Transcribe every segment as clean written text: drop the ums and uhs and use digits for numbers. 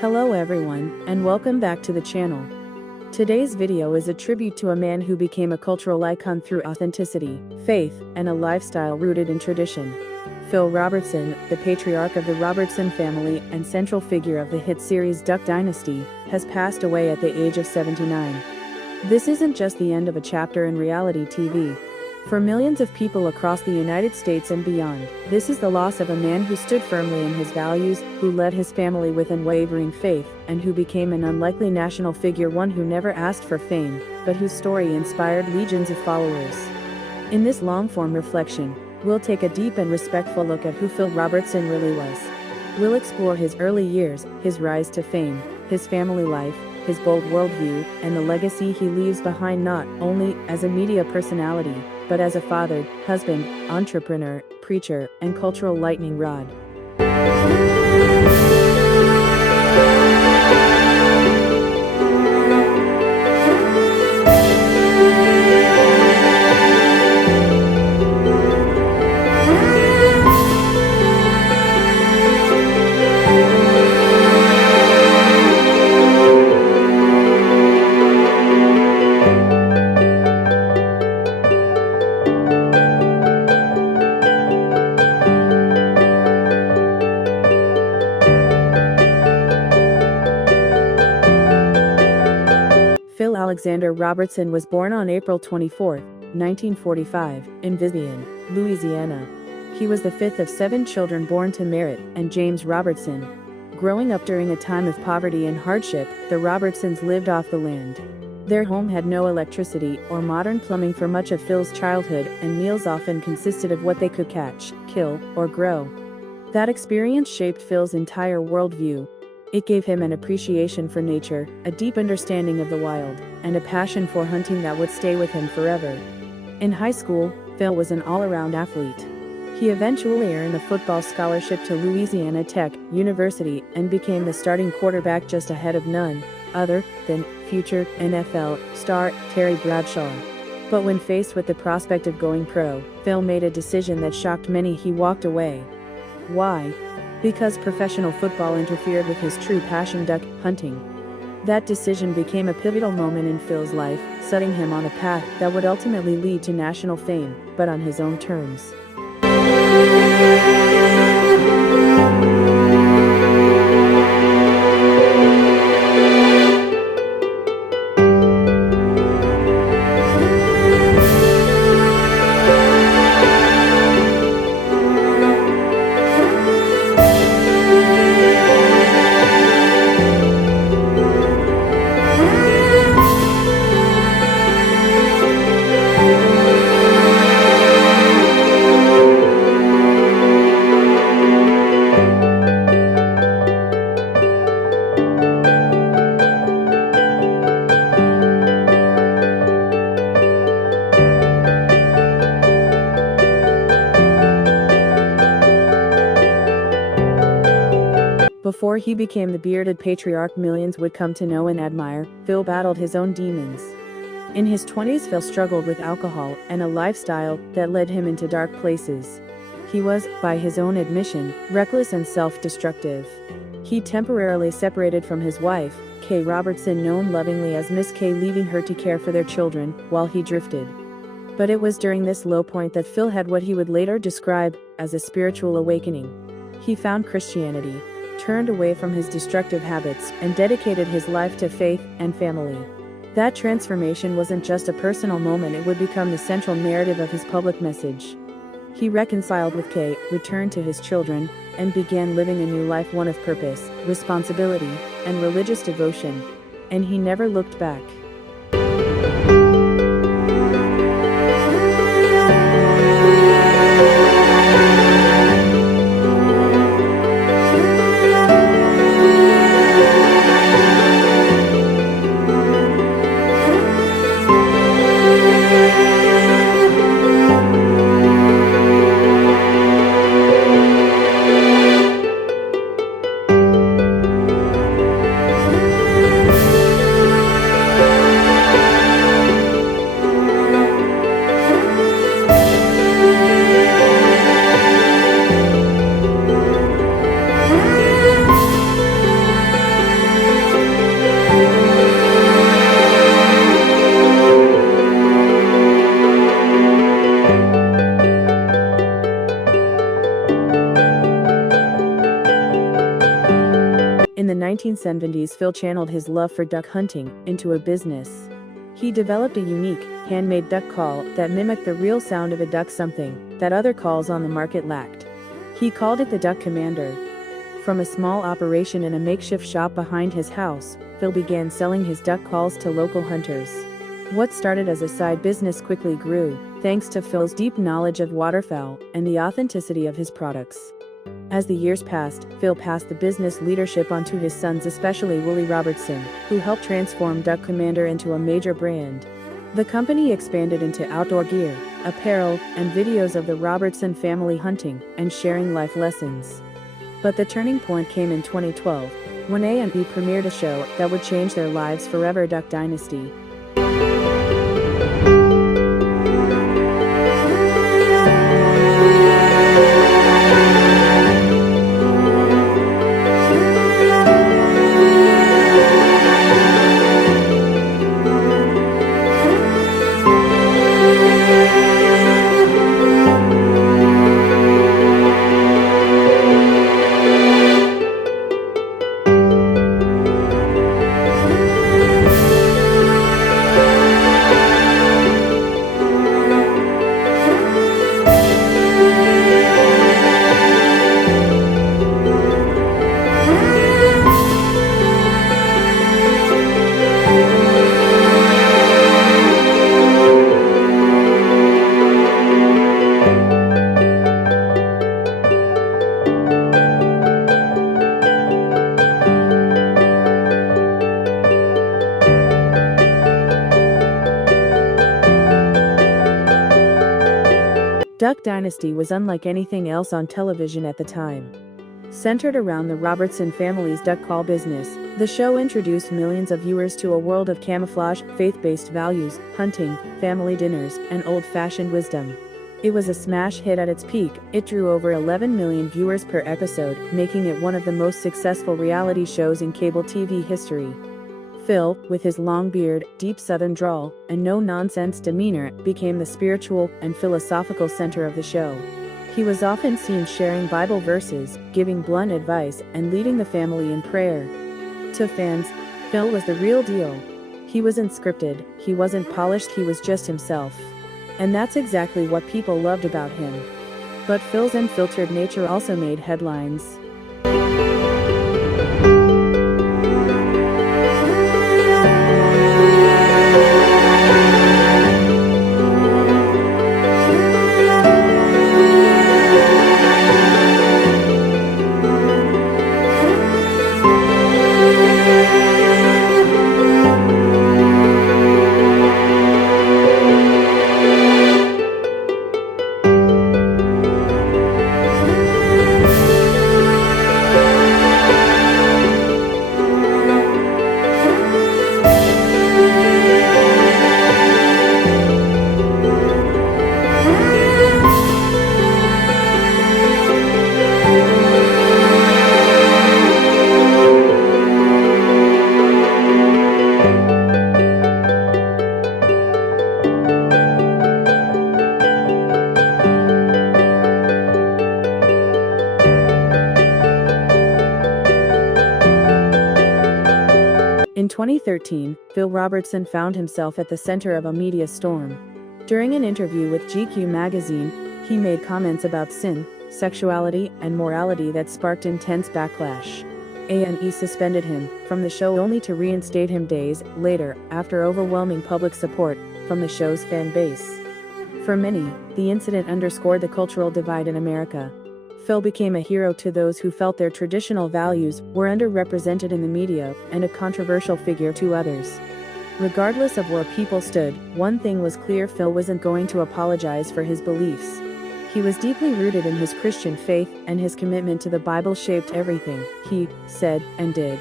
Hello everyone, and welcome back to the channel. Today's video is a tribute to a man who became a cultural icon through authenticity, faith, and a lifestyle rooted in tradition. Phil Robertson, the patriarch of the Robertson family and central figure of the hit series Duck Dynasty, has passed away at the age of 79. This isn't just the end of a chapter in reality TV. For millions of people across the United States and beyond, this is the loss of a man who stood firmly in his values, who led his family with unwavering faith, and who became an unlikely national figure, one who never asked for fame, but whose story inspired legions of followers. In this long-form reflection, we'll take a deep and respectful look at who Phil Robertson really was. We'll explore his early years, his rise to fame, his family life, his bold worldview, and the legacy he leaves behind, not only as a media personality, but as a father, husband, entrepreneur, preacher, and cultural lightning rod. Phil Alexander Robertson was born on April 24, 1945, in Vivian, Louisiana. He was the fifth of 7 children born to Merritt and James Robertson. Growing up during a time of poverty and hardship, the Robertsons lived off the land. Their home had no electricity or modern plumbing for much of Phil's childhood, and meals often consisted of what they could catch, kill, or grow. That experience shaped Phil's entire worldview. It gave him an appreciation for nature, a deep understanding of the wild, and a passion for hunting that would stay with him forever. In high school, Phil was an all-around athlete. He eventually earned a football scholarship to Louisiana Tech University and became the starting quarterback, just ahead of none other than future NFL star Terry Bradshaw. But when faced with the prospect of going pro, Phil made a decision that shocked many. He walked away. Why? Because professional football interfered with his true passion, duck hunting. That decision became a pivotal moment in Phil's life, setting him on a path that would ultimately lead to national fame, but on his own terms. Before he became the bearded patriarch millions would come to know and admire, Phil battled his own demons. In his 20s, Phil struggled with alcohol and a lifestyle that led him into dark places. He was, by his own admission, reckless and self-destructive. He temporarily separated from his wife, Kay Robertson, known lovingly as Miss Kay, leaving her to care for their children, while he drifted. But it was during this low point that Phil had what he would later describe as a spiritual awakening. He found Christianity, turned away from his destructive habits, and dedicated his life to faith and family. That transformation wasn't just a personal moment, it would become the central narrative of his public message. He reconciled with Kay, returned to his children, and began living a new life, one of purpose, responsibility, and religious devotion. And he never looked back. 1970s, Phil channeled his love for duck hunting into a business. He developed a unique, handmade duck call that mimicked the real sound of a duck, something that other calls on the market lacked. He called it the Duck Commander. From a small operation in a makeshift shop behind his house, Phil began selling his duck calls to local hunters. What started as a side business quickly grew, thanks to Phil's deep knowledge of waterfowl and the authenticity of his products. As the years passed, Phil passed the business leadership on to his sons, especially Willie Robertson, who helped transform Duck Commander into a major brand. The company expanded into outdoor gear, apparel, and videos of the Robertson family hunting and sharing life lessons. But the turning point came in 2012, when A&E premiered a show that would change their lives forever, Duck Dynasty. Duck Dynasty was unlike anything else on television at the time. Centered around the Robertson family's duck call business, the show introduced millions of viewers to a world of camouflage, faith-based values, hunting, family dinners, and old-fashioned wisdom. It was a smash hit at its peak. It drew over 11 million viewers per episode, making it one of the most successful reality shows in cable TV history. Phil, with his long beard, deep southern drawl, and no-nonsense demeanor, became the spiritual and philosophical center of the show. He was often seen sharing Bible verses, giving blunt advice, and leading the family in prayer. To fans, Phil was the real deal. He wasn't scripted, he wasn't polished, he was just himself. And that's exactly what people loved about him. But Phil's unfiltered nature also made headlines. In 2013, Phil Robertson found himself at the center of a media storm. During an interview with GQ magazine, he made comments about sin, sexuality, and morality that sparked intense backlash. A&E suspended him from the show only to reinstate him days later, after overwhelming public support from the show's fan base. For many, the incident underscored the cultural divide in America. Phil became a hero to those who felt their traditional values were underrepresented in the media, and a controversial figure to others. Regardless of where people stood, one thing was clear: Phil wasn't going to apologize for his beliefs. He was deeply rooted in his Christian faith, and his commitment to the Bible shaped everything he said and did.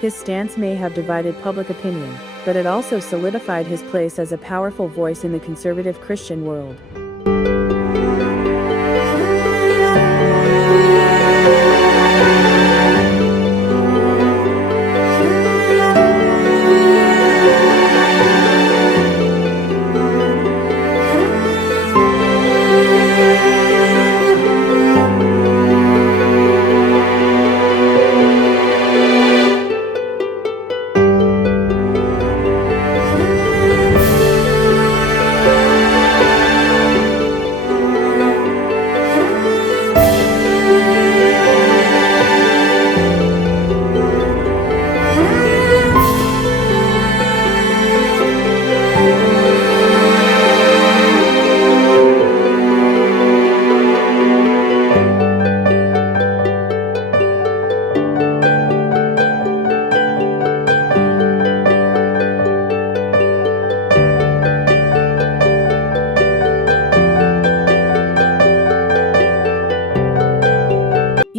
His stance may have divided public opinion, but it also solidified his place as a powerful voice in the conservative Christian world.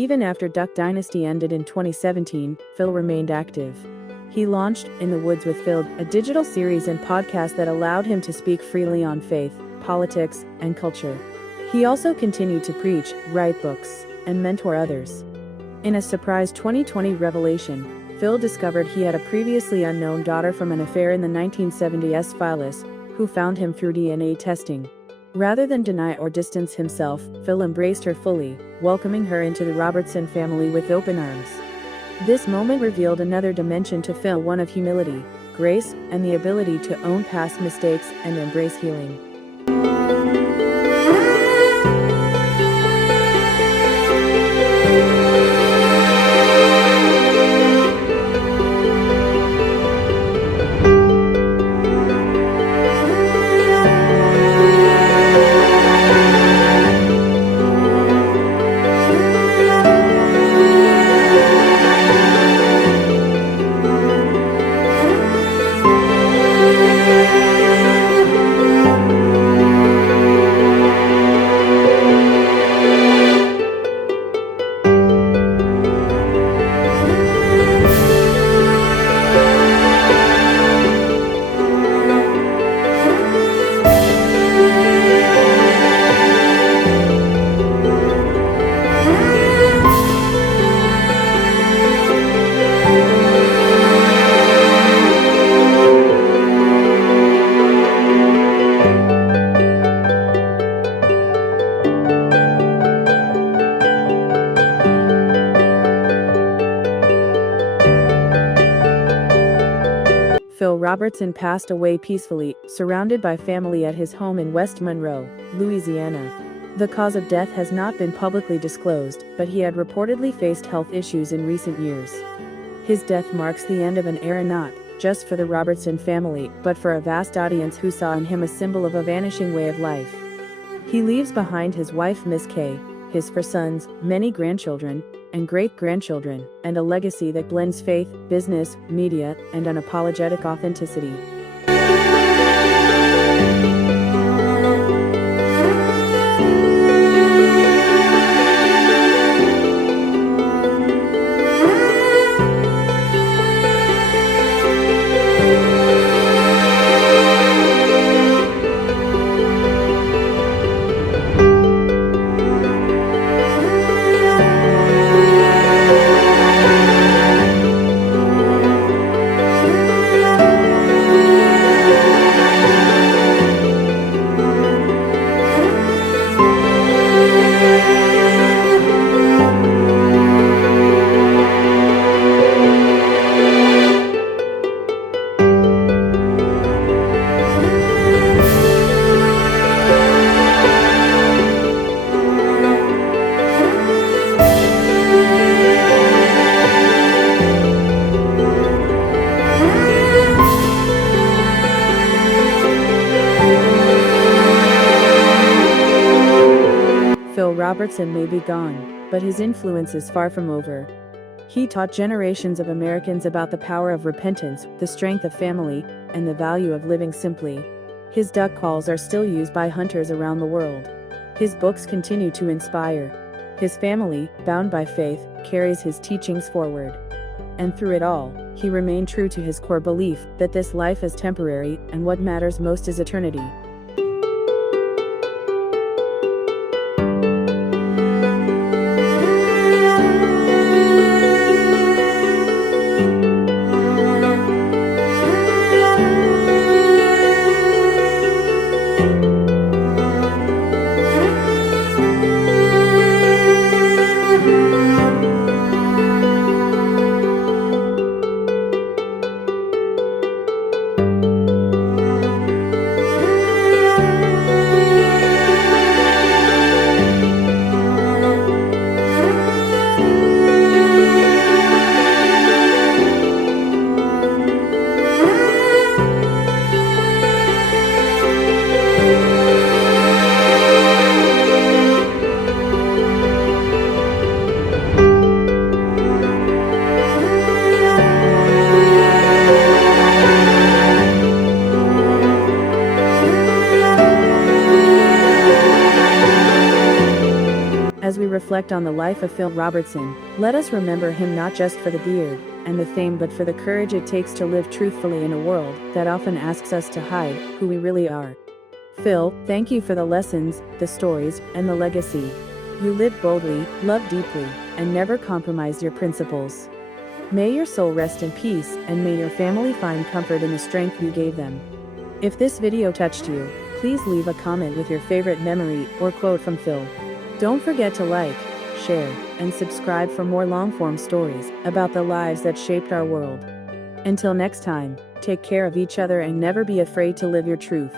Even after Duck Dynasty ended in 2017, Phil remained active. He launched In the Woods with Phil, a digital series and podcast that allowed him to speak freely on faith, politics, and culture. He also continued to preach, write books, and mentor others. In a surprise 2020 revelation, Phil discovered he had a previously unknown daughter from an affair in the 1970s. Phyllis, who found him through DNA testing. Rather than deny or distance himself, Phil embraced her fully, welcoming her into the Robertson family with open arms. This moment revealed another dimension to Phil, one of humility, grace, and the ability to own past mistakes and embrace healing. Phil Robertson passed away peacefully, surrounded by family at his home in West Monroe, Louisiana. The cause of death has not been publicly disclosed, but he had reportedly faced health issues in recent years. His death marks the end of an era not just for the Robertson family, but for a vast audience who saw in him a symbol of a vanishing way of life. He leaves behind his wife Miss Kay, his 4 sons, many grandchildren, and great-grandchildren, and a legacy that blends faith, business, media, and unapologetic authenticity. Phil Robertson may be gone, but his influence is far from over. He taught generations of Americans about the power of repentance, the strength of family, and the value of living simply. His duck calls are still used by hunters around the world. His books continue to inspire. His family, bound by faith, carries his teachings forward. And through it all, he remained true to his core belief that this life is temporary and what matters most is eternity. As we reflect on the life of Phil Robertson, let us remember him not just for the beard and the fame but for the courage it takes to live truthfully in a world that often asks us to hide who we really are. Phil, thank you for the lessons, the stories, and the legacy. You lived boldly, loved deeply, and never compromised your principles. May your soul rest in peace, and may your family find comfort in the strength you gave them. If this video touched you, please leave a comment with your favorite memory or quote from Phil. Don't forget to like, share, and subscribe for more long-form stories about the lives that shaped our world. Until next time, take care of each other and never be afraid to live your truth.